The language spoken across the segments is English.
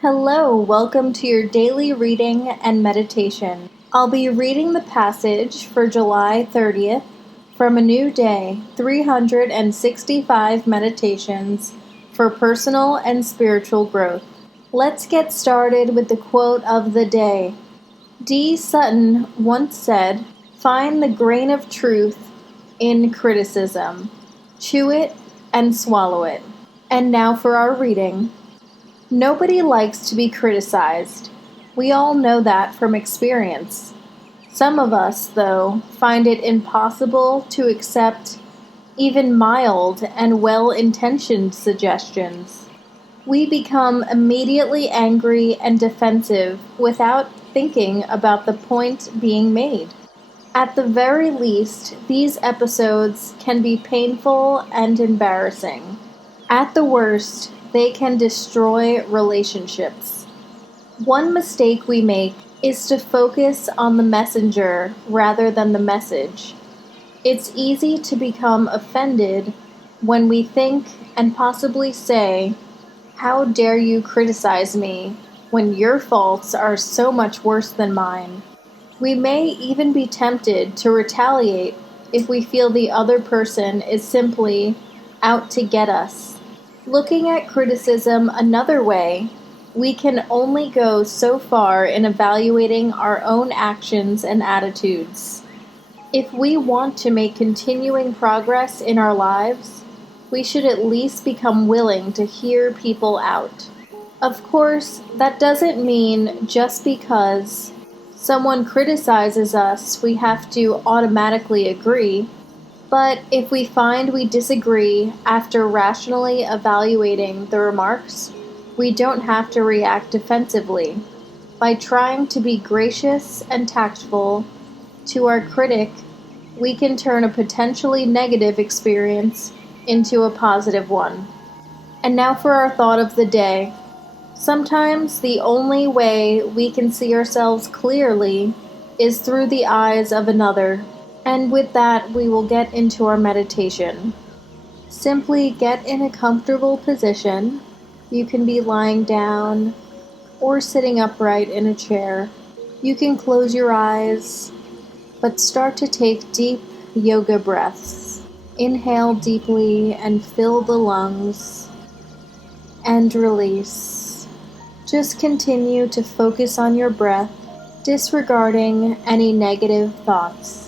Hello, welcome to your daily reading and meditation. I'll be reading the passage for July 30th from A New Day, 365 Meditations for Personal and Spiritual Growth. Let's get started with the quote of the day. D. Sutton once said, "Find the grain of truth in criticism. Chew it and swallow it." And now for our reading. Nobody likes to be criticized. We all know that from experience. Some of us, though, find it impossible to accept even mild and well-intentioned suggestions. We become immediately angry and defensive without thinking about the point being made. At the very least, these episodes can be painful and embarrassing. At the worst, they can destroy relationships. One mistake we make is to focus on the messenger rather than the message. It's easy to become offended when we think and possibly say, "How dare you criticize me when your faults are so much worse than mine?" We may even be tempted to retaliate if we feel the other person is simply out to get us. Looking at criticism another way, we can only go so far in evaluating our own actions and attitudes. If we want to make continuing progress in our lives, we should at least become willing to hear people out. Of course, that doesn't mean just because someone criticizes us, we have to automatically agree. But if we find we disagree after rationally evaluating the remarks, we don't have to react defensively. By trying to be gracious and tactful to our critic, we can turn a potentially negative experience into a positive one. And now for our thought of the day. Sometimes the only way we can see ourselves clearly is through the eyes of another. And with that, we will get into our meditation. Simply get in a comfortable position. You can be lying down or sitting upright in a chair. You can close your eyes, but start to take deep yoga breaths. Inhale deeply and fill the lungs, and release. Just continue to focus on your breath, disregarding any negative thoughts.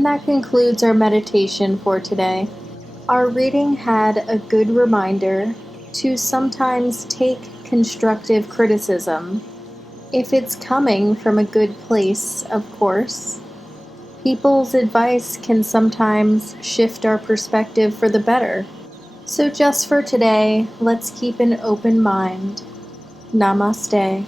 And that concludes our meditation for today. Our reading had a good reminder to sometimes take constructive criticism, if it's coming from a good place, of course. People's advice can sometimes shift our perspective for the better. So just for today, let's keep an open mind. Namaste.